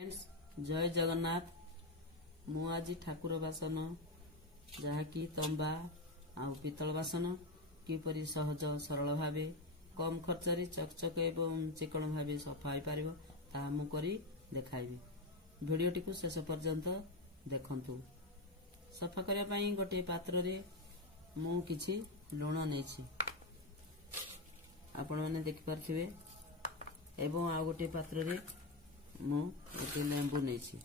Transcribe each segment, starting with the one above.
Friends जय जगन्नाथ। मु आज ठाकुर बासन जहाँकि तंबा आउ पितल बासन किपरि सहज सरल भावे कम खर्चरे चकचक एवं चिकण भावे सफा हो पार ता मु करी देखाइबी। भिडियोटी को शेष पर्यंत देखंतु। सफा करने पाई गोटे पात्र रे मु किछि लुण नहीं आपण मैंने देखि पारथिबे एवं आ गोटे पात्र रे मु गोटे लेंबू नहीं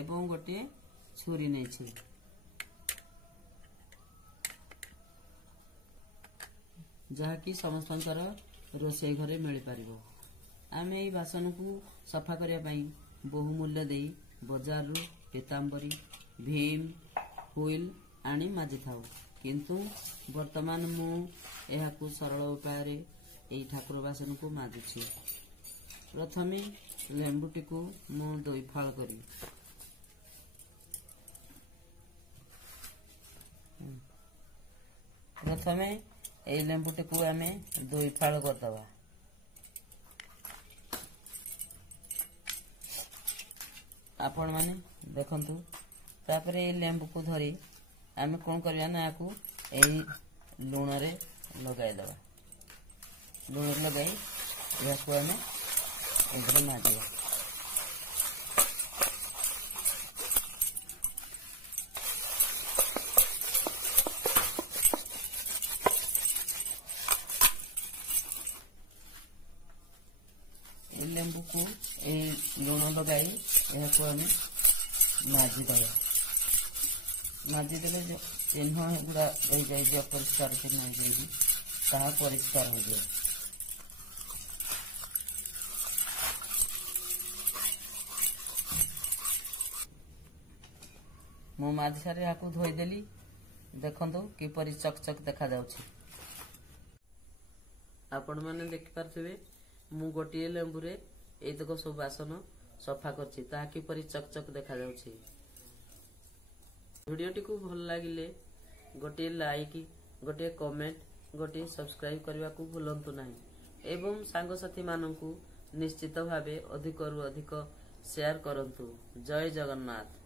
एवं गोटे छुरी नहीं जहाँकि समस्त रोषे घरे मिल पार। आम यही बासन को सफा करने बहुमूल्य दे बजार रु पीतांबरी भीम हुईल आनी माजी थाउ, किंतु वर्तमान मु यह सरल उपाय एई ठाकुर बासन को माजुछि। प्रथमे लेंबुटी को मु दुई फाल करी प्रथमे एई लेंबुटी को आमे दुई फाल करदबा। आपण माने देखंतु तापर ए लेंबू को धरी आमे कोन करबा ना आकू एई लूण रे लगाई दबा। लूण लगाई याको आमे एधरे माजिबा। ए लेंबू को ए लूण लगाई याको आमे माजी दबा। माजी देले जो चिन्ह गुड़ा रही जाए जो अपरिष्कार चिन्ह हो ताहा परिष्कार हो जाए। मु माजी सारे याकू धोईदेली। देखंतु किपरि चकचक देखा जाउछि। आपण माने देखि पारथिबे मु गोटिए लेंबू रे एतक सब बासन सफा करछि ताहा किपरि चकचक देखा जाउछि। वीडियोटी को भल लागिले गोटे लाइक गोटे कमेंट गोटे सब्सक्राइब करने को भूलंतु नहीं एवं सांगसाथी माननकु निश्चित भावे अधिक रु अधिक शेयर करंतु। जय जगन्नाथ।